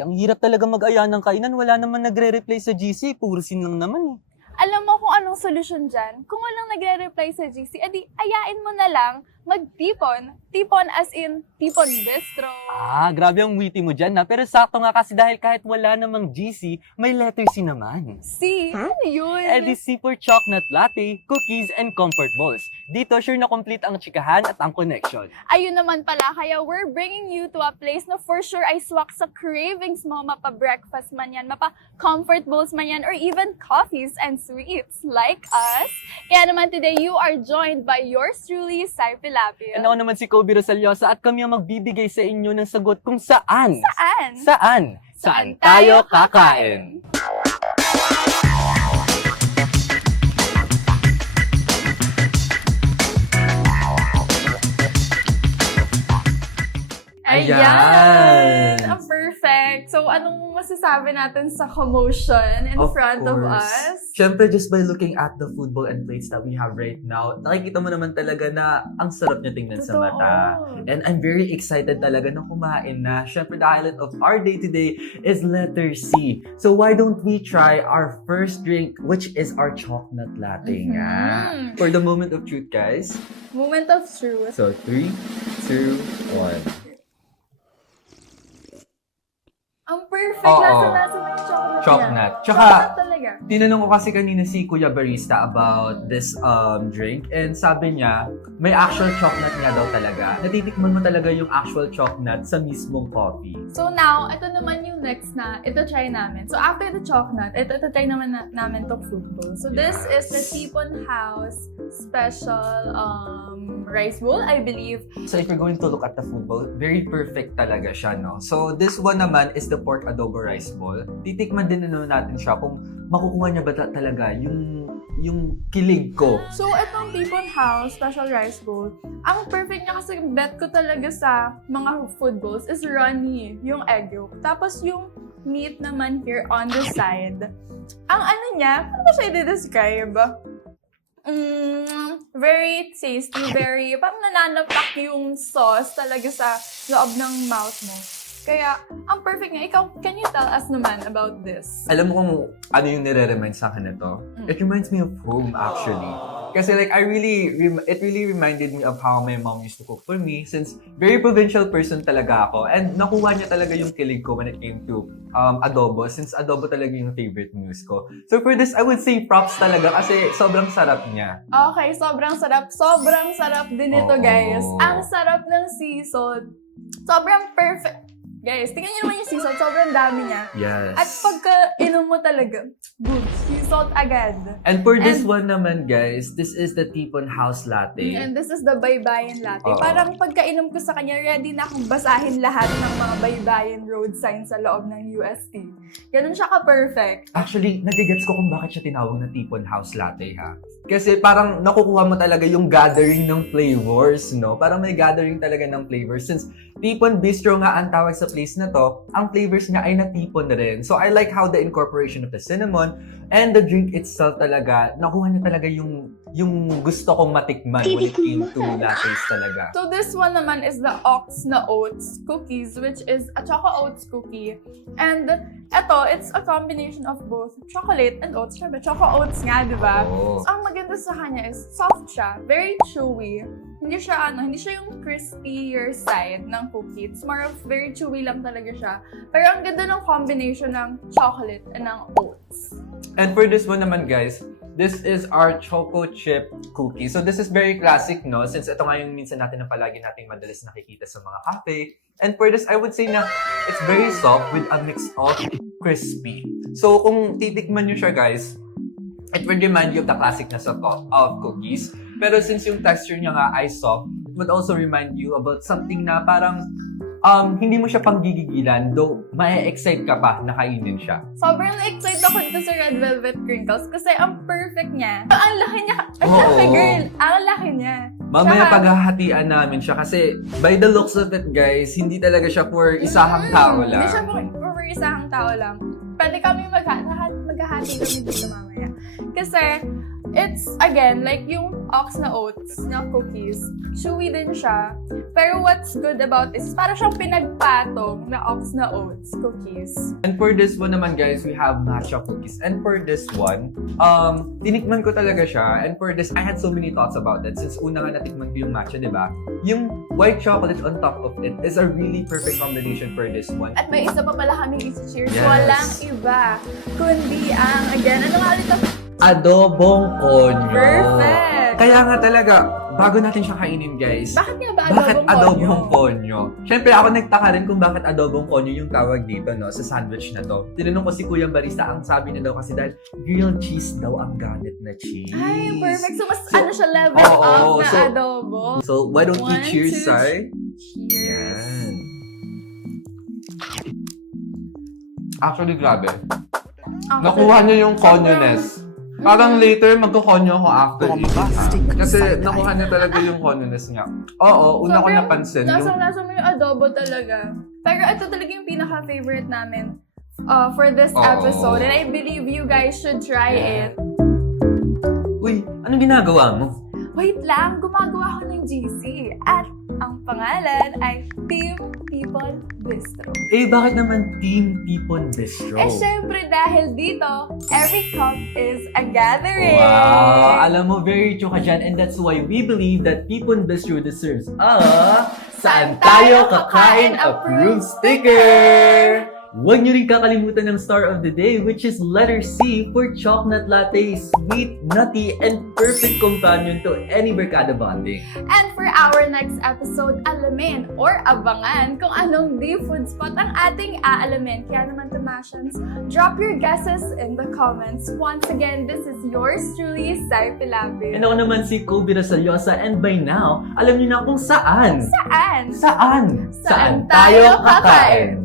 Ang hirap talaga mag-aya ng kainan. Wala naman nagre-reply sa GC. Puro sin lang naman eh. Alam mo kung anong solusyon dyan? Kung walang nagre-reply sa GC, edi ayain mo na lang magtipon. Tipon as in, tipon bistro. Grabe ang witty mo dyan na. Pero sakto nga kasi dahil kahit wala namang GC, may letter C naman. C, ano yun? Eddie C for chocolate latte, cookies, and comfort balls. Dito, sure na complete ang chikahan at ang connection. Ayun naman pala, kaya we're bringing you to a place na for sure ay swak sa cravings mo, mapa-breakfast man yan, mapa-comfort bowls man yan, or even coffees and sweets like us. Kaya naman today, you are joined by yours truly, Sai Pilapil. And ako naman si Kobe Rosaliosa at kami ang magbibigay sa inyo ng sagot kung saan. Saan? Saan tayo kakain? Ayan! Ang perfect! So, anong masasabi natin sa commotion in front of us? Siyempre, just by looking at the food bowl and plates that we have right now, nakikita mo naman talaga na ang sarap niya tingnan sa mata. And I'm very excited talaga na kumain na. Siyempre, the highlight of our day today is letter C. So why don't we try our first drink, which is our chocolate latte nga. For the moment of truth, guys. Moment of truth. So 3, 2, 1. Ang perfect. Oo. Lasa-lasa ng chocolate Chocolate. niya. Tsaka, Chocolate talaga. Tinanong ko kasi kanina si Kuya Barista about this drink and sabi niya, may actual chocolate nga daw talaga. Natitikman mo talaga yung actual chocolate sa mismong coffee. So now, ito naman yung next na ito try namin. So after the chocolate, ito try naman namin to food bowl. So this is the Tipon House special rice bowl, I believe. So if you're going to look at the food bowl, very perfect talaga siya, no? So this one naman is the pork adobo rice bowl. Titikman din natin siya kung makukuha niya ba talaga yung kilig ko. So, itong Tipon House Special Rice Bowl, ang perfect niya kasi bet ko talaga sa mga food bowls is runny, yung egg yolk. Tapos yung meat naman here on the side. Ang ano niya, paano ba siya i-describe? Very tasty, very, parang nananapak yung sauce talaga sa loob ng mouth mo. Kaya, ang perfect niya. Ikaw, can you tell us naman about this? Alam mo kung ano yung nire-remind sa akin nito? It reminds me of home, actually. Kasi like, it really reminded me of how my mom used to cook for me since very provincial person talaga ako. And nakuha niya talaga yung kilig ko when it came to adobo since adobo talaga yung favorite meals ko. So for this, I would say props talaga kasi sobrang sarap niya. Okay, sobrang sarap. Sobrang sarap din ito, guys. Ang sarap ng sea salt. Sobrang perfect. Guys, tingnan niyo naman yung sea salt. Sobrang dami niya. Yes. At pagka inom mo talaga, good. Sea salt agad. And for this one naman, guys, this is the Tipon House Latte. And this is the Baybayin Latte. Oo. Parang pagka inom ko sa kanya, ready na akong basahin lahat ng mga Baybayin road signs sa loob ng UST. Ganun siya ka-perfect. Actually, nagigets ko kung bakit siya tinawag na Tipon House Latte, ha? Kasi parang nakukuha mo talaga yung gathering ng flavors, no? Parang may gathering talaga ng flavors. Since Tipon Bistro nga ang tawag sa place na to, ang flavors niya ay natipon na rin. So I like how the incorporation of the cinnamon and the drink itself talaga, nakuha niya talaga yung gusto kong matikman when it came to lattes talaga. So this one naman is the Ox na Oats cookies, which is a Choco Oats cookie. And eto, it's a combination of both chocolate and oats. Siyempre, Choco Oats nga, di ba? Oh. So, ang maganda sa kanya is soft siya, very chewy. Hindi siya yung crispier side ng cookie. It's more of very chewy lang talaga siya. Pero ang ganda ng combination ng chocolate and ng oats. And for this one naman, guys, this is our choco chip cookie. So this is very classic, no? Since ito nga yung minsan natin na palagi nating madalas nakikita sa mga cafe. And for this, I would say na it's very soft with a mix of crispy. So kung titikman nyo siya, guys, it would remind you of the classicness of cookies. Pero since yung texture niya nga ay soft, it would also remind you about something na parang hindi mo siya panggigigilan, though ma-excite ka pa na kainin siya. Sobrang na-excite ako dito sa Red Velvet Crinkles kasi ang perfect niya. Ang laki niya. Ang Oo. laki, girl. Ang laki niya. Mamaya Tsaka- paghahatian namin siya kasi by the looks of it, guys, hindi talaga siya for isahang tao lang. Hindi siya for isang tao lang. Pwede kami maghahati kami dito mamaya. Kasi, it's, again, like yung ox na oats na cookies. Chewy din siya. Pero what's good about this is parang siyang pinagpatong na ox na oats cookies. And for this one naman guys, we have matcha cookies. And for this one, tinikman ko talaga siya. And for this, I had so many thoughts about it. Since una nga natikman ko yung matcha, di ba? Yung white chocolate on top of it is a really perfect combination for this one. At may isa pa pala kaming isi-cheers. Yes. Walang iba. Kundi ang, again, ano nga ulit ito? Adobong konyo. Perfect! Kaya nga talaga, bago natin siya kainin guys, Bakit nga ba bakit adobong konyo? konyo? Siyempre ako nagtaka rin kung bakit adobong konyo yung tawag dito no, sa sandwich na to. Tinanong ko si Kuya Barista, ang sabi niya daw kasi dahil grilled cheese daw ang gamit na cheese. Ay, perfect. So, mas So, ano siya, level oo, up na so- adobo. So, why don't we 1, cheers, 2, Sai? Cheers. Yan. Actually, grabe. Nakuha niya yung konyo-ness. Parang later, magkukonyo ako after eating. Kasi nakuha niya talaga yung konyo-ness niya. Oo, una ko Sobrang napansin. Yung, Lasang-lasa mo yung adobo talaga. Pero ito talaga yung pinaka-favorite namin for this Oo. episode. And I believe you guys should try it. uy, anong ginagawa mo? Wait lang, gumagawa ko ng GC. At ang pangalan ay Team People Bistro. Eh, bakit naman Team Tipon Bistro? Eh, syempre dahil dito, every cup is a gathering. Wow! Alam mo, very true ka dyan. And that's why we believe that Tipon Bistro deserves a Saan Tayo Kakain Approved Sticker! Huwag niyo rin kakalimutan ng star of the day, which is letter C for chocolate latte, sweet, nutty, and perfect companion to any barkada bonding. And for our next episode, alamin or abangan kung anong di food spot ang ating aalamin. Kaya naman, Tomasians, drop your guesses in the comments. Once again, this is yours truly, Sai Pilapil. And ako naman si Kobe Rasaliosa, and by now, alam niyo na kung saan. Saan? Saan? Saan tayo kakain?